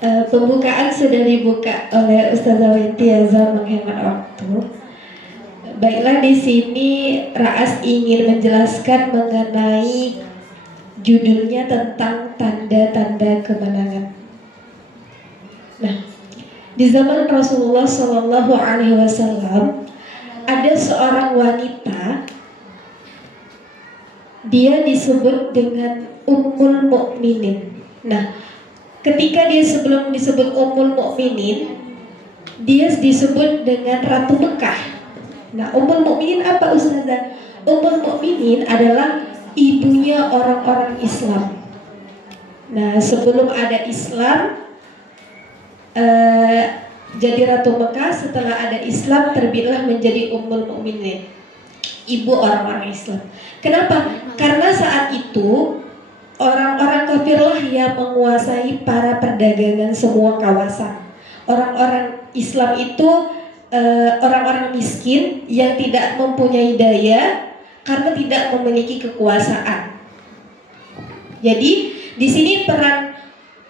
Pembukaan sudah dibuka oleh Ustazah Wintiaza menghemat waktu. Baiklah, di sini Raas ingin menjelaskan mengenai judulnya tentang tanda-tanda kemenangan. Nah, di zaman Rasulullah Shallallahu Alaihi Wasallam ada seorang wanita, dia disebut dengan Ummul Mukminin. Nah, ketika dia sebelum disebut Ummul Mukminin, dia disebut dengan Ratu Mekah. Nah, Ummul Mukminin apa, Ustazah? Ummul Mukminin adalah ibunya orang-orang Islam. Nah, sebelum ada Islam, jadi Ratu Mekah. Setelah ada Islam, terbitlah menjadi Ummul Mukminin, ibu orang-orang Islam. Kenapa? Karena saat itu orang-orang kafirlah yang menguasai para perdagangan semua kawasan. Orang-orang Islam itu orang-orang miskin yang tidak mempunyai daya karena tidak memiliki kekuasaan. Jadi di sini peran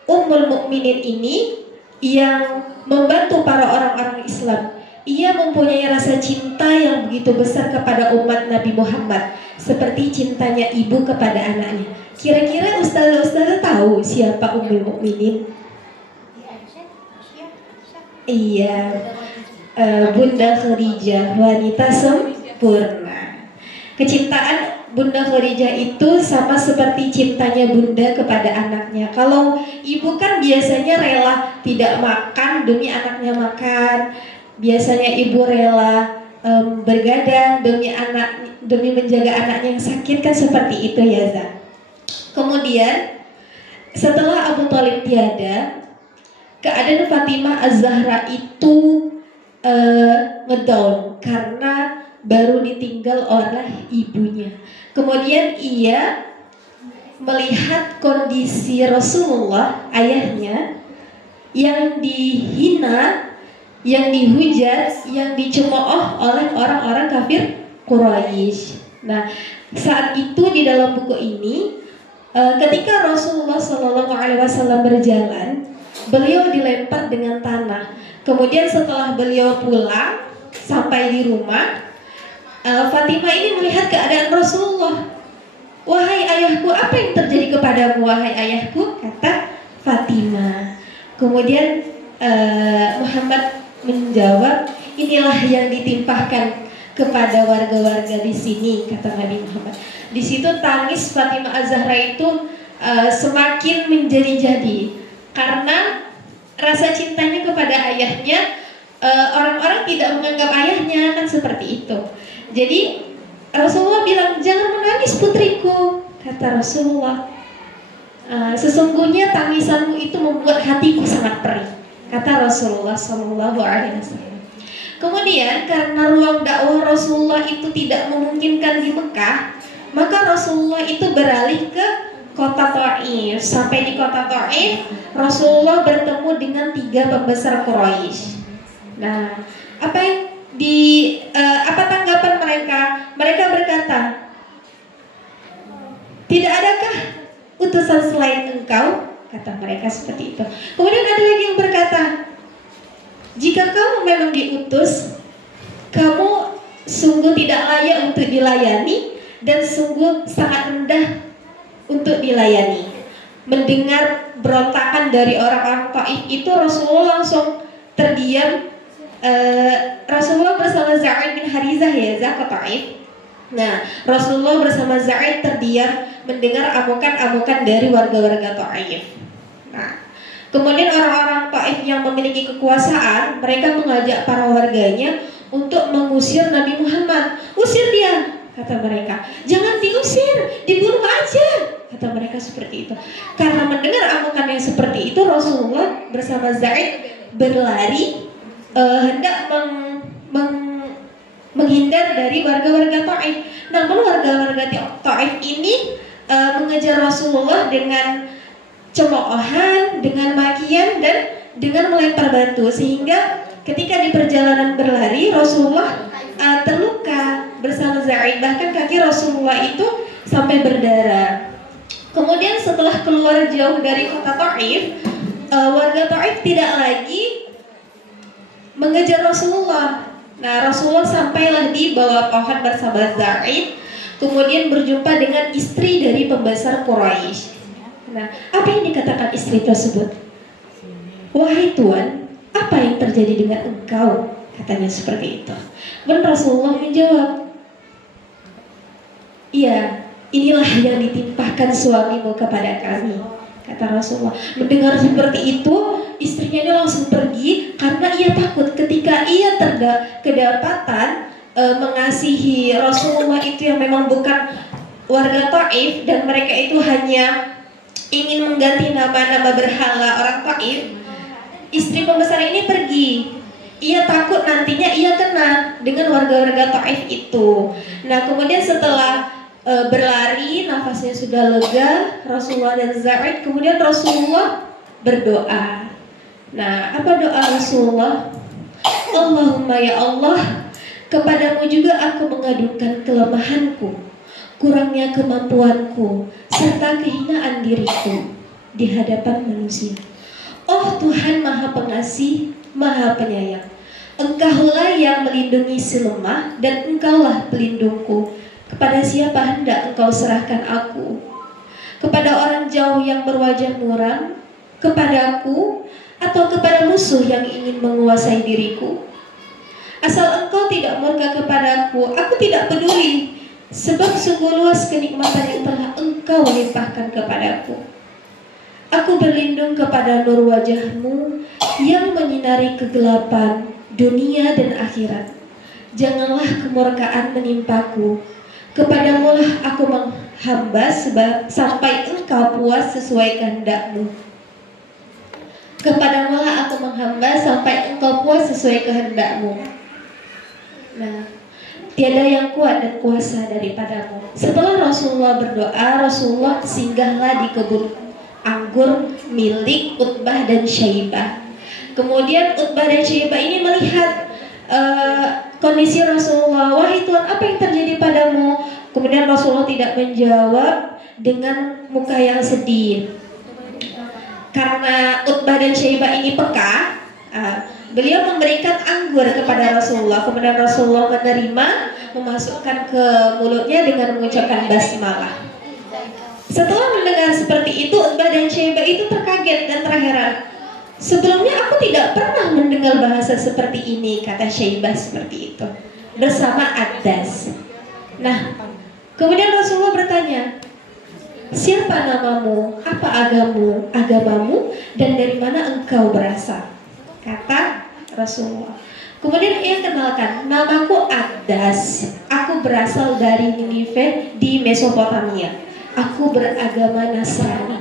Ummul Mukminin ini yang membantu para orang-orang Islam. Ia mempunyai rasa cinta yang begitu besar kepada umat Nabi Muhammad, seperti cintanya ibu kepada anaknya. Kira-kira ustazah tahu siapa Ummul Mukminin? Iya, Bunda Khadijah, wanita sempurna. Kecintaan Bunda Khadijah itu sama seperti cintanya bunda kepada anaknya. Kalau ibu kan biasanya rela tidak makan demi anaknya makan. Biasanya ibu rela bergadang demi menjaga anaknya yang sakit, kan seperti itu ya, Zah. Kemudian setelah Abu Thalib tiada, keadaan Fatimah Az-Zahra itu ngedown karena baru ditinggal oleh ibunya. Kemudian ia melihat kondisi Rasulullah, ayahnya, yang dihina, yang dihujat, yang dicemooh oleh orang-orang kafir Quraisy. Nah, saat itu di dalam buku ini, ketika Rasulullah Shallallahu Alaihi Wasallam berjalan, beliau dilempar dengan tanah. Kemudian setelah beliau pulang sampai di rumah, Fatimah ini melihat keadaan Rasulullah. Wahai ayahku, apa yang terjadi kepadamu, wahai ayahku? Kata Fatimah. Kemudian Muhammad menjawab, inilah yang ditimpahkan kepada warga-warga di sini, kata Nabi Muhammad. Di situ tangis Fatimah Az-Zahra itu semakin menjadi-jadi karena rasa cintanya kepada ayahnya. Orang-orang tidak menganggap ayahnya, kan seperti itu. Jadi Rasulullah bilang, jangan menangis putriku, kata Rasulullah. Sesungguhnya tangisanmu itu membuat hatiku sangat perih, kata Rasulullah Sallallahu Alaihi Wasallam. Kemudian karena ruang dakwah Rasulullah itu tidak memungkinkan di Mekah, maka Rasulullah itu beralih ke kota Thaif. Sampai di kota Thaif, Rasulullah bertemu dengan 3 pembesar Quraisy. Nah, apa tanggapan mereka? Mereka berkata, tidak adakah utusan selain engkau? Kata mereka seperti itu. Kemudian ada lagi yang berkata, jika kamu memang diutus, kamu sungguh tidak layak untuk dilayani dan sungguh sangat rendah untuk dilayani. Mendengar berontakan dari orang-orang Taif itu, Rasulullah langsung terdiam. Rasulullah bersama Zaid bin Harizah ya, ke Taif. Nah, Rasulullah bersama Zaid terdiam mendengar amukan-amukan dari warga-warga Taif. Nah, kemudian orang-orang Taif yang memiliki kekuasaan, mereka mengajak para warganya untuk mengusir Nabi Muhammad. Usir dia, kata mereka. Jangan diusir, dibunuh aja, kata mereka seperti itu. Karena mendengar amukan yang seperti itu, Rasulullah bersama Zaid berlari, hendak menghindar dari warga-warga Taif. Namun warga-warga Taif ini mengejar Rasulullah dengan cemoohan, dengan makian, dan dengan melempar batu, sehingga ketika di perjalanan berlari Rasulullah terluka bersama Zaid. Bahkan kaki Rasulullah itu sampai berdarah. Kemudian setelah keluar jauh dari kota Taif, warga Taif tidak lagi mengejar Rasulullah. Nah, Rasulullah sampailah di bawah pohon bersama Zaid, kemudian berjumpa dengan istri dari pembesar Quraisy. Nah, apa yang dikatakan istri tersebut? Wahai Tuan, apa yang terjadi dengan engkau? Katanya seperti itu. Dan Rasulullah menjawab, iya, inilah yang ditimpahkan suamimu kepada kami. Kata Rasulullah. Mendengar seperti itu, istrinya ini langsung pergi karena ia takut ketika ia kedapatan mengasihi Rasulullah itu yang memang bukan warga Taif, dan mereka itu hanya ingin mengganti nama-nama berhala orang Taif. Istri pembesar ini pergi. Ia takut nantinya ia kena dengan warga-warga Taif itu. Nah, kemudian setelah berlari, nafasnya sudah lega, Rasulullah dan Zaid, kemudian Rasulullah berdoa. Nah, apa doa Rasulullah? Allahumma ya Allah, kepadamu juga aku mengadukan kelemahanku, kurangnya kemampuanku, serta kehinaan diriku di hadapan manusia. Oh Tuhan Maha Pengasih, Maha Penyayang, Engkaulah yang melindungi si lemah, dan Engkaulah pelindungku. Kepada siapa hendak Engkau serahkan aku? Kepada orang jauh yang berwajah muram, kepadaku, atau kepada musuh yang ingin menguasai diriku? Asal Engkau tidak murka kepadaku, aku tidak peduli, sebab sungguh luas kenikmatan yang telah Engkau limpahkan kepadaku. Aku berlindung kepada nur wajah-Mu yang menyinari kegelapan dunia dan akhirat. Janganlah kemurkaan menimpaku. Kepadamu lah aku menghamba sampai Engkau puas sesuai kehendak-Mu. Kepadamu lah aku menghamba sampai Engkau puas sesuai kehendak-Mu. Nah, tiada yang kuat dan kuasa daripadamu. Setelah Rasulullah berdoa, Rasulullah singgahlah di kebun anggur milik Utbah dan Syaibah. Kemudian Utbah dan Syaibah ini melihat kondisi Rasulullah. Wahai Tuhan, apa yang terjadi padamu? Kemudian Rasulullah tidak menjawab dengan muka yang sedih. Karena Utbah dan Syaibah ini peka, beliau memberikan anggur kepada Rasulullah. Kemudian Rasulullah menerima, memasukkan ke mulutnya dengan mengucapkan basmalah. Setelah mendengar seperti itu, Utbah dan Syaibah itu terkaget dan terheran. Sebelumnya aku tidak pernah mendengar bahasa seperti ini, kata Syaibah seperti itu, bersama Addas. Nah, kemudian Rasulullah bertanya, siapa namamu, apa agamamu, dan dari mana engkau berasal? Kata Rasulullah. Kemudian ia kenalkan, namaku Addas, aku berasal dari Ninive di Mesopotamia, aku beragama Nasrani.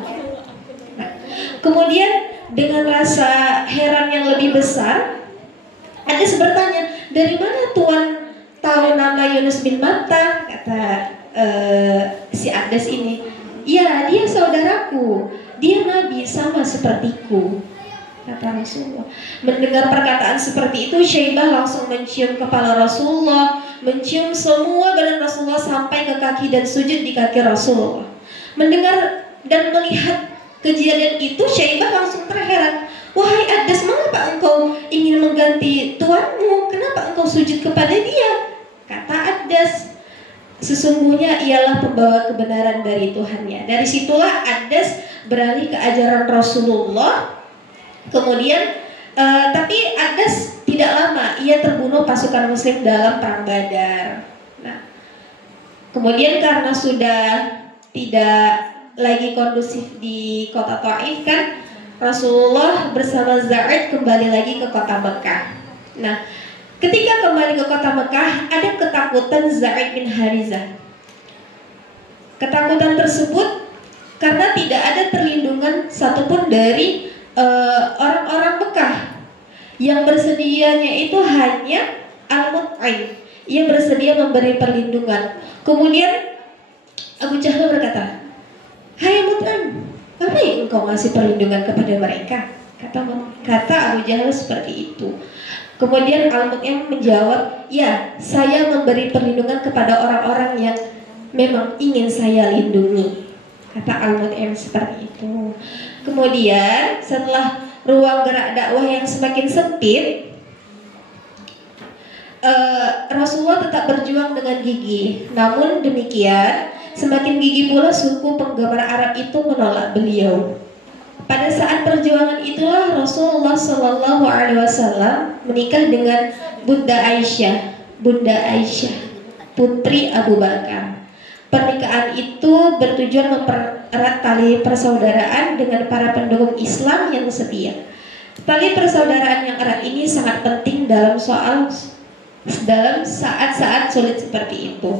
Nah, kemudian dengan rasa heran yang lebih besar, Addas bertanya, dari mana Tuan tahu nama Yunus bin Matta? Kata si Addas ini, ya dia saudaraku, dia nabi sama sepertiku, kata Rasulullah. Mendengar perkataan seperti itu, Syaibah langsung mencium kepala Rasulullah, mencium semua badan Rasulullah sampai ke kaki dan sujud di kaki Rasulullah. Mendengar dan melihat kejadian itu, Syaibah langsung terheran. Wahai Addas, mengapa engkau ingin mengganti tuanmu? Kenapa engkau sujud kepada dia? Kata Addas, sesungguhnya ialah pembawa kebenaran dari Tuhannya. Dari situlah Addas beralih ke ajaran Rasulullah. Kemudian tapi Addas tidak lama, ia terbunuh pasukan muslim dalam perang Badar. Nah, kemudian karena sudah tidak lagi kondusif di kota Taif, kan, Rasulullah bersama Zaid kembali lagi ke kota Mekah. Nah, ketika kembali ke kota Mekah, ada ketakutan Zaid bin Harizah. Ketakutan tersebut karena tidak ada perlindungan satupun dari orang-orang Mekah. Yang bersedianya itu hanya Al-Mut'im, ia bersedia memberi perlindungan. Kemudian Abu Jahal berkata, hai Mut'im, apa yang engkau ngasih perlindungan kepada mereka? Kata Abu Jahal seperti itu. Kemudian Al-Mut'im menjawab, ya, saya memberi perlindungan kepada orang-orang yang memang ingin saya lindungi. kata Al-Mut'im seperti itu. Kemudian setelah ruang gerak dakwah yang semakin sempit, Rasulullah tetap berjuang dengan gigih. Namun demikian, semakin gigih pula suku penggemar Arab itu menolak beliau. Pada saat perjuangan itulah Rasulullah Shallallahu Alaihi Wasallam menikah dengan Bunda Aisyah, putri Abu Bakar. Pernikahan itu bertujuan mempererat tali persaudaraan dengan para pendukung Islam yang setia. Tali persaudaraan yang erat ini sangat penting dalam saat-saat sulit seperti itu.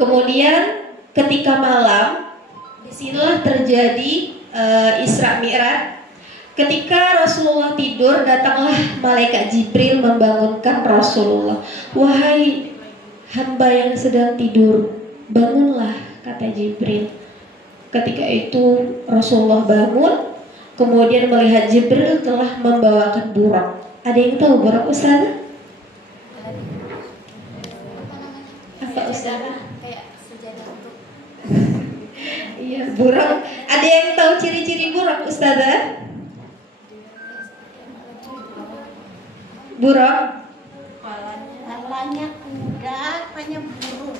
Kemudian ketika malam, disinilah terjadi Isra Mi'raj. Ketika Rasulullah tidur, datanglah malaikat Jibril membangunkan Rasulullah. Wahai hamba yang sedang tidur, bangunlah, kata Jibril. Ketika itu Rasulullah bangun, kemudian melihat Jibril telah membawakan burak. Ada yang tahu burak, Ustazah? Apa, Ustazah? Kayak sejadah untuk. Iya, burak. Ada yang tahu ciri-ciri burak, Ustazah? Burak? Kepalanya kuda, apanya burung.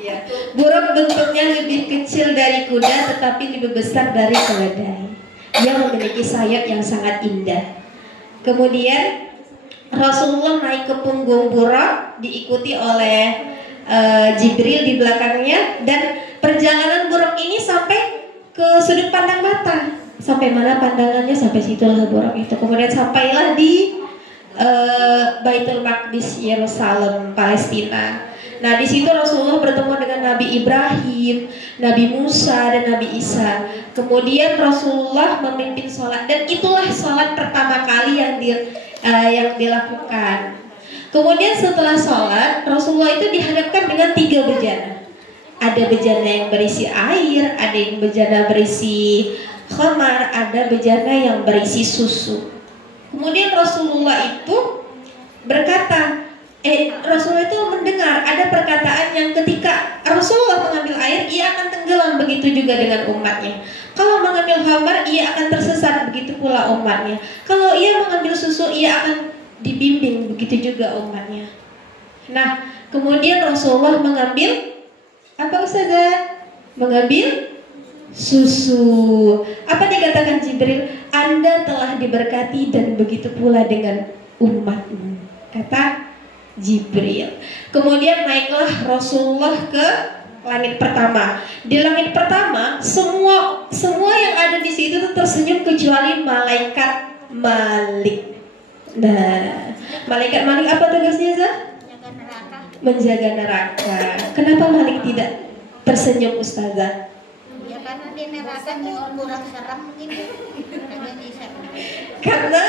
Ya. Burak bentuknya lebih kecil dari kuda tetapi lebih besar dari keledai. Dia memiliki sayap yang sangat indah. Kemudian Rasulullah naik ke punggung burak, diikuti oleh Jibril di belakangnya, dan perjalanan burak ini sampai ke sudut pandang mata. Sampai mana pandangannya, sampai situlah burak itu. Kemudian sampailah di Baitul Maqdis, Yerusalem, Palestina. Nah, di situ Rasulullah bertemu dengan Nabi Ibrahim, Nabi Musa, dan Nabi Isa. Kemudian Rasulullah memimpin sholat, dan itulah sholat pertama kali yang dilakukan. Kemudian setelah sholat, Rasulullah itu dihadapkan dengan 3 bejana. Ada bejana yang berisi air, ada yang bejana berisi khamar, ada bejana yang berisi susu. Kemudian Rasulullah itu berkata, Rasulullah itu mendengar ada perkataan yang ketika Rasulullah mengambil air, ia akan tenggelam, begitu juga dengan umatnya. Kalau mengambil khamar, ia akan tersesat, begitu pula umatnya. Kalau ia mengambil susu, ia akan dibimbing, begitu juga umatnya. Nah, kemudian Rasulullah mengambil apa, Ustazah? Mengambil susu. Apa dikatakan Jibril? Anda telah diberkati dan begitu pula dengan umatmu, kata Jibril. Kemudian naiklah Rasulullah ke langit pertama. Di langit pertama semua yang ada di situ tersenyum kecuali malaikat Malik. Nah, malaikat Malik apa tugasnya, Zah? Menjaga neraka. Menjaga neraka. Kenapa Malik tidak tersenyum, Ustazah? Ya karena di neraka tuh kurang seram mungkin. Karena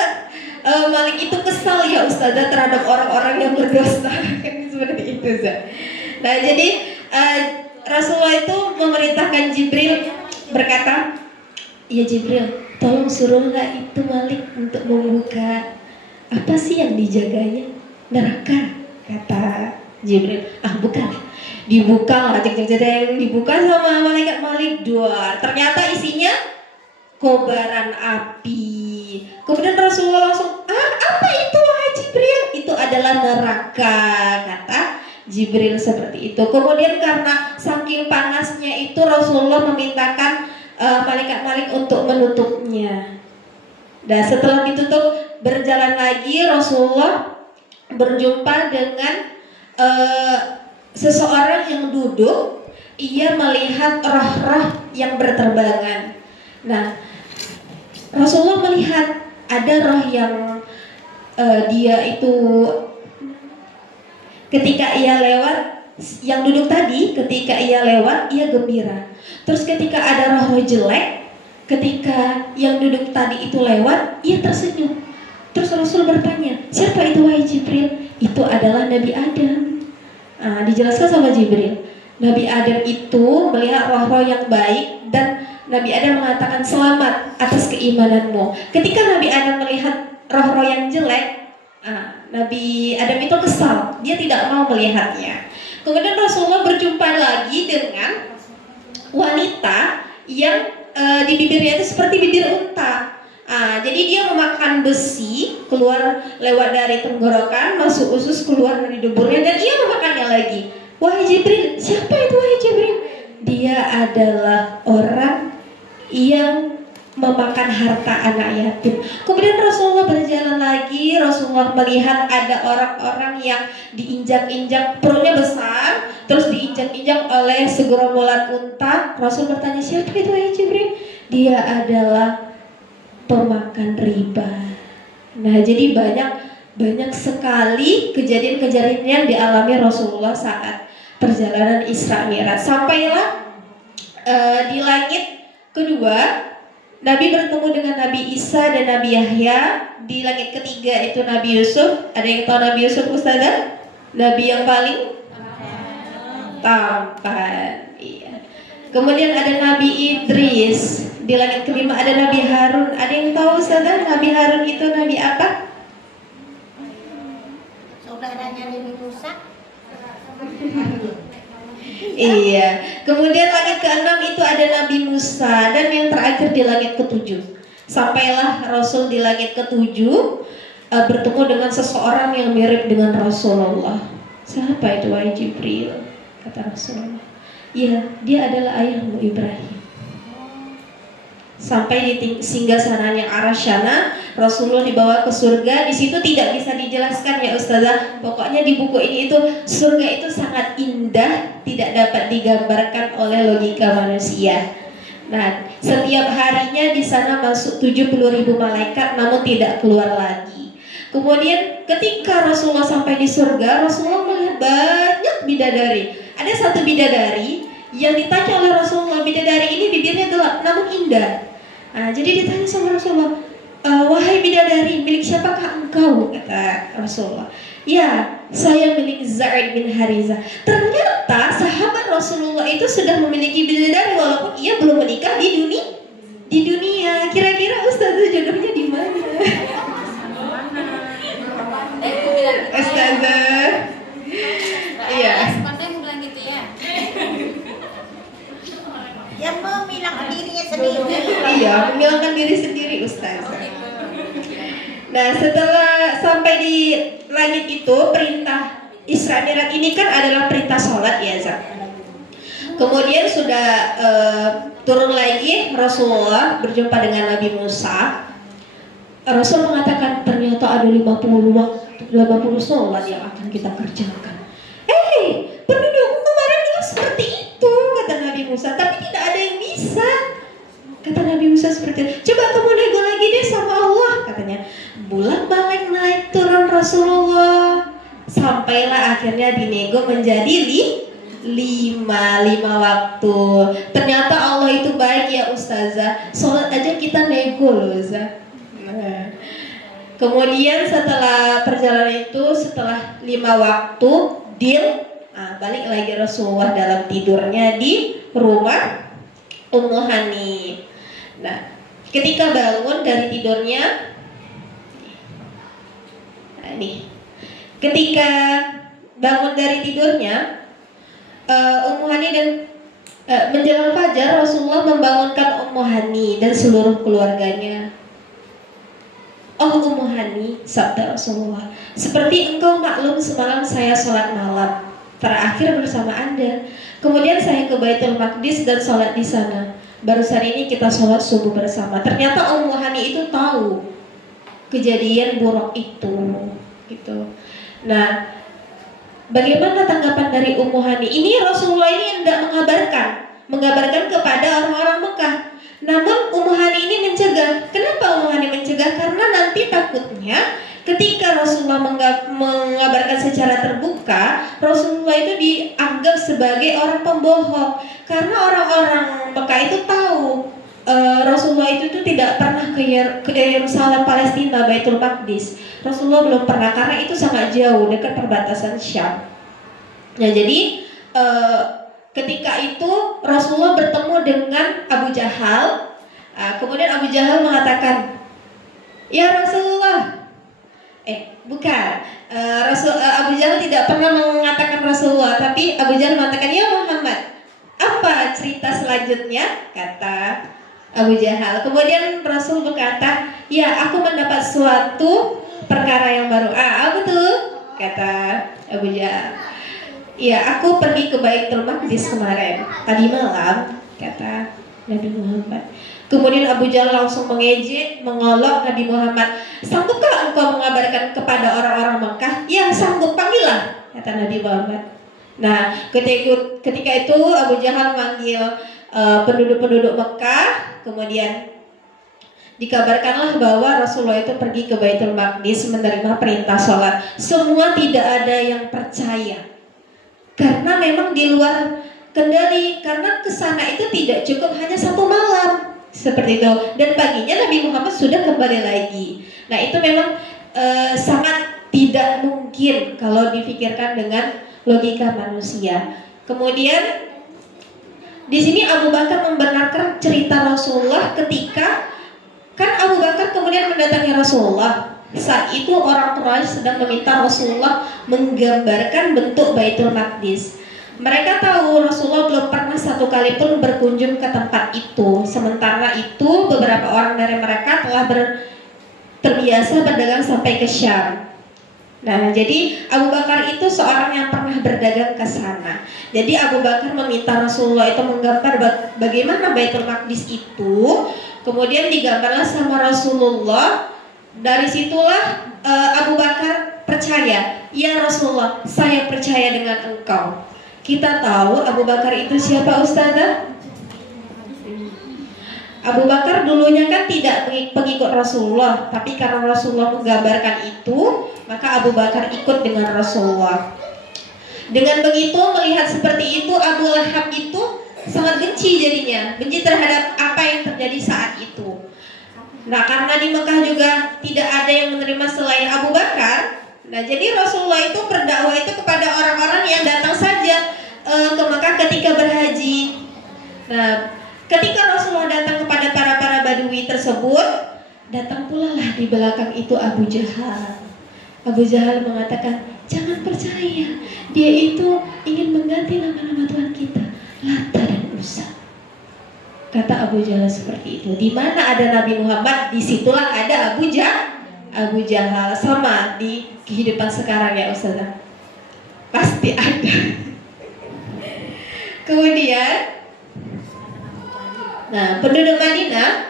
Malik itu kesal ya, Ustazah, terhadap orang-orang yang berdosa. Kan seperti itu, Zah. Nah, jadi Rasulullah itu memerintahkan Jibril, berkata, ya Jibril, tolong suruhlah itu Malik untuk membuka apa sih yang dijaganya? Neraka, kata Jibril. Bukalah. Dibuka lah, dibuka sama malaikat Malik. Ternyata isinya kobaran api. Kemudian Rasulullah langsung, apa itu wahai Jibril? Itu adalah neraka, kata Jibril seperti itu. Kemudian karena saking panasnya itu Rasulullah memintakan malaikat Malik untuk menutupnya. Dan setelah ditutup, berjalan lagi Rasulullah berjumpa dengan seseorang yang duduk. Ia melihat roh-roh yang berterbangan. Nah, Rasulullah melihat ada roh yang dia itu ketika ia lewat, yang duduk tadi ketika ia lewat ia gembira. Terus ketika ada roh-roh jelek, ketika yang duduk tadi itu lewat ia tersenyum. Terus Rasul bertanya, siapa itu wahai Jibril? Itu adalah Nabi Adam. Dijelaskan sama Jibril, Nabi Adam itu melihat roh-roh yang baik, dan Nabi Adam mengatakan selamat atas keimananmu. Ketika Nabi Adam melihat roh-roh yang jelek, Nabi Adam itu kesal, dia tidak mau melihatnya. Kemudian Rasulullah berjumpa lagi dengan wanita yang di bibirnya itu seperti bibir unta. Jadi dia memakan besi, keluar lewat dari tenggorokan, masuk usus, keluar dari duburnya, dan ia memakannya lagi. Wahai Jibril, siapa itu wahai Jibril? Dia adalah orang yang memakan harta anak yatim. Kemudian Rasulullah berjalan lagi. Rasulullah melihat ada orang-orang yang diinjak-injak, perutnya besar, terus diinjak-injak oleh segerombolan unta. Rasul bertanya, siapa itu wahai Jibril? Dia adalah pemakan riba. Nah, jadi banyak sekali kejadian-kejadian yang dialami Rasulullah saat perjalanan Isra Mi'raj. Sampailah di langit kedua, Nabi bertemu dengan Nabi Isa dan Nabi Yahya. Di langit ketiga itu Nabi Yusuf. Ada yang tahu Nabi Yusuf, Ustazah? Nabi yang paling tampan. Iya. Kemudian ada Nabi Idris. Di langit kelima ada Nabi Harun. Ada yang tahu, Ustazah, Nabi Harun itu Nabi apa? Saudaranya Nabi Musa. Iya. Kemudian langit keenam itu ada Nabi Musa, dan yang terakhir di langit ketujuh. Sampailah Rasul di langit ketujuh bertemu dengan seseorang yang mirip dengan Rasulullah. Siapa itu wahai Jibril? Kata Rasulullah. Iya, dia adalah ayahmu Ibrahim. Sampai di singgasananya Arasyana, Rasulullah dibawa ke surga. Di situ tidak bisa dijelaskan ya Ustazah. Pokoknya di buku ini itu surga itu sangat indah, tidak dapat digambarkan oleh logika manusia. Nah, setiap harinya di sana masuk 70.000 malaikat, namun tidak keluar lagi. Kemudian ketika Rasulullah sampai di surga, Rasulullah melihat banyak bidadari. Ada satu bidadari yang ditanya oleh Rasulullah, bidadari ini bibirnya gelap namun indah. Jadi ditanya sama Rasulullah, wahai bidadari, milik siapakah engkau? Kata Rasulullah, ya, saya milik Zaid bin Harizah. Ternyata sahabat Rasulullah itu sudah memiliki bidadari walaupun ia belum menikah di dunia. Kira-kira Ustazah jodohnya di mana? Ustazah, iya. Yang memilangkan dirinya sendiri. Iya, memilangkan diri sendiri, Ustazah. Nah, setelah sampai di langit itu, perintah Isra Mi'raj ini kan adalah perintah sholat ya, Zak. Kemudian sudah turun lagi, Rasulullah berjumpa dengan Nabi Musa. Rasul mengatakan ternyata ada 50 sholat yang akan kita kerjakan. Penduduk kemarin juga seperti itu, kata Nabi Musa, tapi tidak ada yang bisa. Kata Nabi Musa seperti itu. Coba kamu nego lagi deh sama Allah, katanya. Bulat-balik naik turun Rasulullah. Sampailah akhirnya dinego menjadi lima waktu. Ternyata Allah itu baik ya Ustazah. Sholat aja kita nego loh, Ustazah. Kemudian setelah perjalanan itu, setelah 5 waktu, deal. Balik lagi Rasulullah dalam tidurnya di rumah Ummu Hani. Nah, ketika bangun dari tidurnya, ketika bangun dari tidurnya, Ummu Hani dan menjelang fajar Rasulullah membangunkan Ummu Hani dan seluruh keluarganya. Oh Ummu Hani, sabda Rasulullah, seperti engkau maklum semalam saya sholat malam terakhir bersama Anda. Kemudian saya ke Baitul Maqdis dan sholat di sana. Barusan ini kita sholat subuh bersama. Ternyata Ummu Hani itu tahu kejadian buruk itu. Gitu. Nah, bagaimana tanggapan dari Ummu Hani? Ini Rasulullah ini hendak mengabarkan kepada orang-orang Mekah. Namun Ummu Hani ini mencegah. Kenapa Ummu Hani mencegah? Karena nanti takutnya ketika Rasulullah mengabarkan secara terbuka, Rasulullah itu dianggap sebagai orang pembohong. Karena orang-orang Mekah itu tahu Rasulullah itu tidak pernah ke Yerusalem, Palestina, Baitul Maqdis. Rasulullah belum pernah karena itu sangat jauh dekat perbatasan Syam. Nah, jadi ketika itu Rasulullah bertemu dengan Abu Jahal. Kemudian Abu Jahal mengatakan, ya Rasulullah. Bukan. Abu Jahal tidak pernah mengatakan Rasulullah, tapi Abu Jahal mengatakan, ya Muhammad, Apa cerita selanjutnya? Kata Abu Jahal. Kemudian Rasul berkata, ya aku mendapat suatu perkara yang baru. Apa tuh? Kata Abu Jahal. Ya aku pergi ke Baitul Maqdis kemarin, tadi malam, kata Nabi Muhammad. Kemudian Abu Jahal langsung mengejek, mengolok Nabi Muhammad. Sanggupkah engkau mengabarkan kepada orang-orang Mekah? Ya sanggup, panggillah, kata Nabi Muhammad. Nah, ketika itu Abu Jahal memanggil penduduk-penduduk Mekah. Kemudian dikabarkanlah bahwa Rasulullah itu pergi ke Baitul Maqdis menerima perintah sholat. Semua tidak ada yang percaya, karena memang di luar kendali. Karena kesana itu tidak cukup hanya satu malam seperti itu, dan paginya Nabi Muhammad sudah kembali lagi. Nah itu memang sangat tidak mungkin kalau dipikirkan dengan logika manusia. Kemudian di sini Abu Bakar membenarkan cerita Rasulullah ketika kan Abu Bakar kemudian mendatangi Rasulullah. Saat itu orang Quraisy sedang meminta Rasulullah menggambarkan bentuk Baitul Maqdis. Mereka tahu Rasulullah belum pernah satu kali pun berkunjung ke tempat itu. Sementara itu beberapa orang dari mereka telah terbiasa berdagang sampai ke Syam. Nah, jadi Abu Bakar itu seorang yang pernah berdagang ke sana. Jadi Abu Bakar meminta Rasulullah itu menggambar bagaimana Baitul Maqdis itu. Kemudian digambarlah sama Rasulullah. Dari situlah Abu Bakar percaya. Ya Rasulullah, saya percaya dengan engkau. Kita tahu Abu Bakar itu siapa, Ustazah? Abu Bakar dulunya kan tidak pengikut Rasulullah, tapi karena Rasulullah menggambarkan itu, maka Abu Bakar ikut dengan Rasulullah. Dengan begitu, melihat seperti itu, Abu Lahab itu sangat benci jadinya, benci terhadap apa yang terjadi saat itu. Nah, karena di Mekah juga tidak ada yang menerima selain Abu Bakar. Nah, jadi Rasulullah itu berdakwah itu kepada orang-orang yang datang saja ke Mekah ketika berhaji. Nah, ketika Rasulullah datang kepada para badui tersebut, datang pula lah di belakang itu Abu Jahal. Abu Jahal mengatakan, jangan percaya, dia itu ingin mengganti nama-nama Tuhan kita, Lata dan Uzza. Kata Abu Jahal seperti itu. Di mana ada Nabi Muhammad, disitulah ada Abu Jahal. Sama di kehidupan sekarang ya Ustazah, pasti ada. Kemudian, nah penduduk Madinah,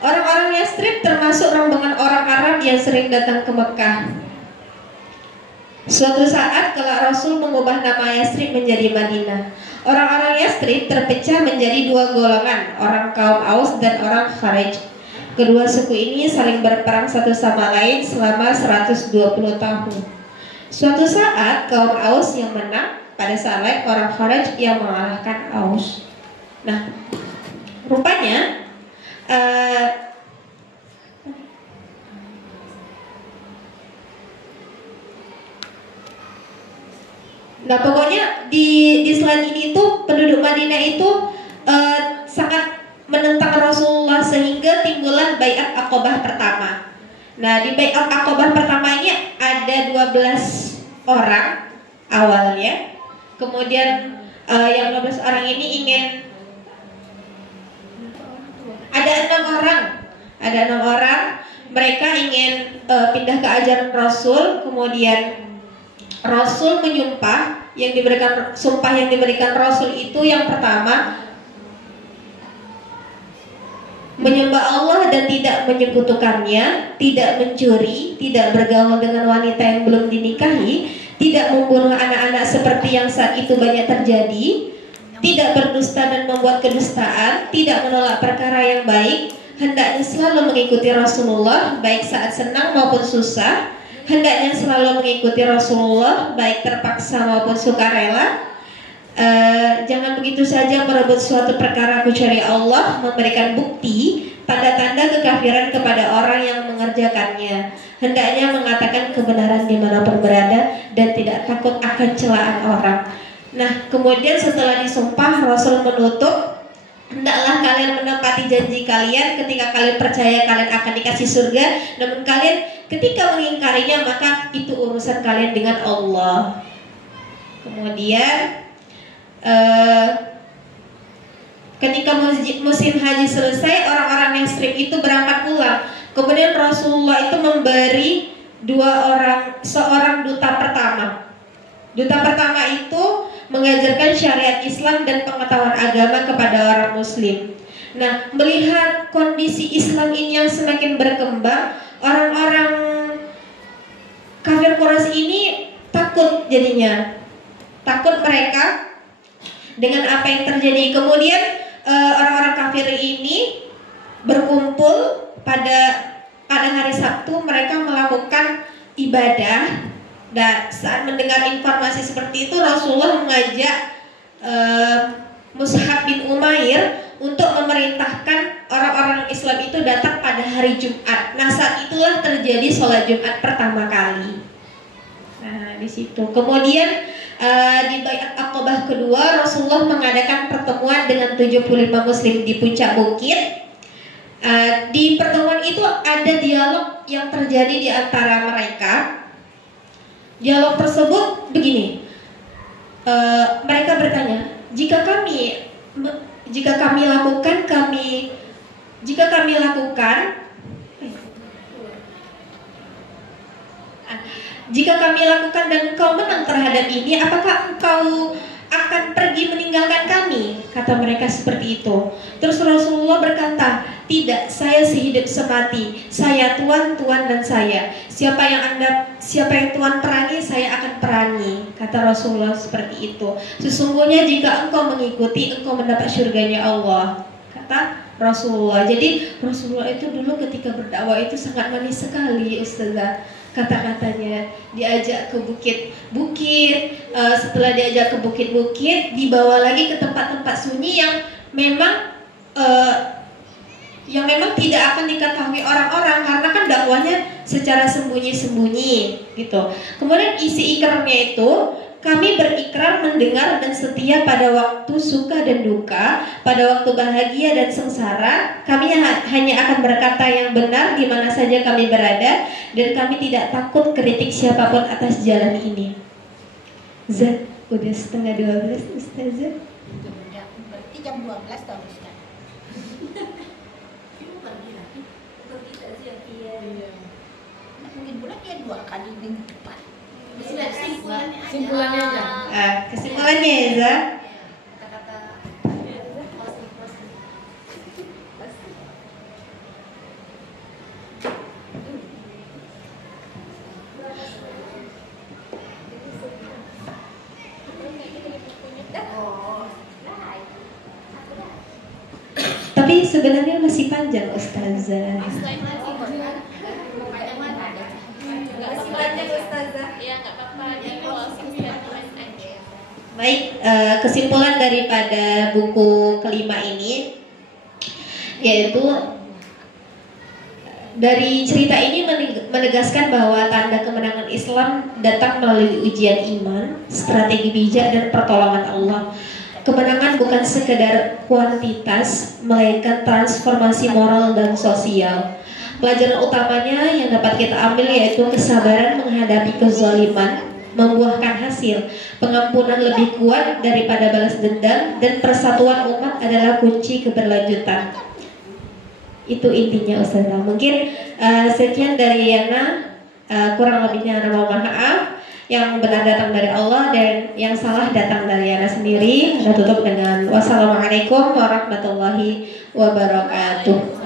orang-orang Yathrib termasuk rombongan orang Arab yang sering datang ke Mekah. Suatu saat kelak Rasul mengubah nama Yathrib menjadi Madinah. Orang-orang Yathrib terpecah menjadi dua golongan, orang kaum Aus dan orang Kharaj. Kedua suku ini saling berperang satu sama lain selama 120 tahun. Suatu saat kaum Aus yang menang, pada saat lain orang Kharaj yang mengalahkan Aus. Nah, rupanya nah pokoknya di slide ini tuh penduduk Madinah itu sangat menentang Rasulullah sehingga timbullah Baiat Aqabah pertama. Nah di Baiat Aqabah pertama ini ada 12 orang awalnya. Kemudian yang 12 orang ini ingin ada enam orang mereka ingin pindah ke ajaran Rasul. Kemudian Rasul menyumpah, sumpah yang diberikan Rasul itu yang pertama, menyembah Allah dan tidak menyekutukannya, tidak mencuri, tidak bergaul dengan wanita yang belum dinikahi, tidak membunuh anak-anak seperti yang saat itu banyak terjadi, tidak berdusta dan membuat kedustaan, tidak menolak perkara yang baik, hendaknya selalu mengikuti Rasulullah baik saat senang maupun susah, hendaknya selalu mengikuti Rasulullah baik terpaksa maupun sukarela. Jangan begitu saja merebut suatu perkara kecuali Allah memberikan bukti tanda-tanda kekafiran kepada orang yang mengerjakannya. Hendaknya mengatakan kebenaran dimanapun berada dan tidak takut akan celaan orang. Nah kemudian setelah disumpah Rasul menutup, hendaklah kalian menepati janji kalian. Ketika kalian percaya kalian akan dikasih surga, namun kalian ketika mengingkarinya maka itu urusan kalian dengan Allah. Kemudian Ketika musim haji selesai, orang-orang yang musyrik itu berangkat pulang. Kemudian Rasulullah itu memberi seorang duta pertama. Duta pertama itu mengajarkan syariat Islam dan pengetahuan agama kepada orang muslim. Nah, melihat kondisi Islam ini yang semakin berkembang, orang-orang kafir Quraisy ini takut jadinya. Takut mereka dengan apa yang terjadi. Kemudian orang-orang kafir ini berkumpul pada hari Sabtu, mereka melakukan ibadah. Dan saat mendengar informasi seperti itu, Rasulullah mengajak Mus'ab bin Umair untuk memerintahkan orang-orang Islam itu datang pada hari Jumat. Nah, saat itulah terjadi sholat Jumat pertama kali. Nah, di situ. Kemudian di Baiat Aqabah kedua, Rasulullah mengadakan pertemuan dengan 75 muslim di puncak bukit. Di pertemuan itu ada dialog yang terjadi di antara mereka. Dialog tersebut begini, mereka bertanya, jika kami lakukan dan engkau menang terhadap ini, apakah engkau akan pergi meninggalkan kami? Kata mereka seperti itu. Terus Rasulullah berkata, tidak, saya sehidup semati, saya Tuhan dan saya. Siapa yang Tuhan perangi, saya akan perangi. Kata Rasulullah seperti itu. Sesungguhnya jika engkau mengikuti, engkau mendapat surganya Allah, kata Rasulullah. Jadi Rasulullah itu dulu ketika berdakwah itu sangat manis sekali, Ustazah. Kata-katanya diajak ke bukit-bukit, setelah diajak ke bukit-bukit, dibawa lagi ke tempat-tempat sunyi yang memang tidak akan diketahui orang-orang, karena kan dakwanya secara sembunyi-sembunyi gitu. Kemudian isi ikrarnya itu, kami berikrar mendengar dan setia pada waktu suka dan duka, pada waktu bahagia dan sengsara. Kami hanya akan berkata yang benar di mana saja kami berada, dan kami tidak takut kritik siapapun atas jalan ini. Zat, udah 11:30 Ustazah. Berarti jam 12 dong Ustaz. Mungkin pula dia 2 kali minggu depan. Kesimpulannya aja. Kesimpulannya ya, Zat. Kata-kata Tapi sebenarnya masih panjang, Ustazah. Baik, kesimpulan daripada buku kelima ini yaitu dari cerita ini menegaskan bahwa tanda kemenangan Islam datang melalui ujian iman, strategi bijak dan pertolongan Allah. Kemenangan bukan sekedar kuantitas, melainkan transformasi moral dan sosial. Pelajaran utamanya yang dapat kita ambil yaitu kesabaran menghadapi kezaliman membuahkan hasil, pengampunan lebih kuat daripada balas dendam, dan persatuan umat adalah kunci keberlanjutan. Itu intinya, Ustazah. Mungkin sekian dari Yana, kurang lebihnya Yana mohon maaf. Yang benar datang dari Allah dan yang salah datang dari Yana sendiri. Kita tutup dengan wassalamualaikum warahmatullahi wabarakatuh.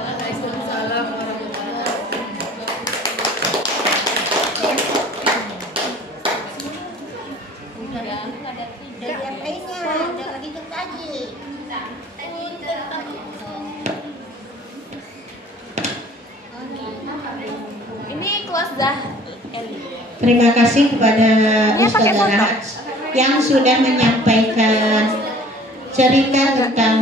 Terima kasih kepada Ustazah Rahat yang sudah menyampaikan cerita tentang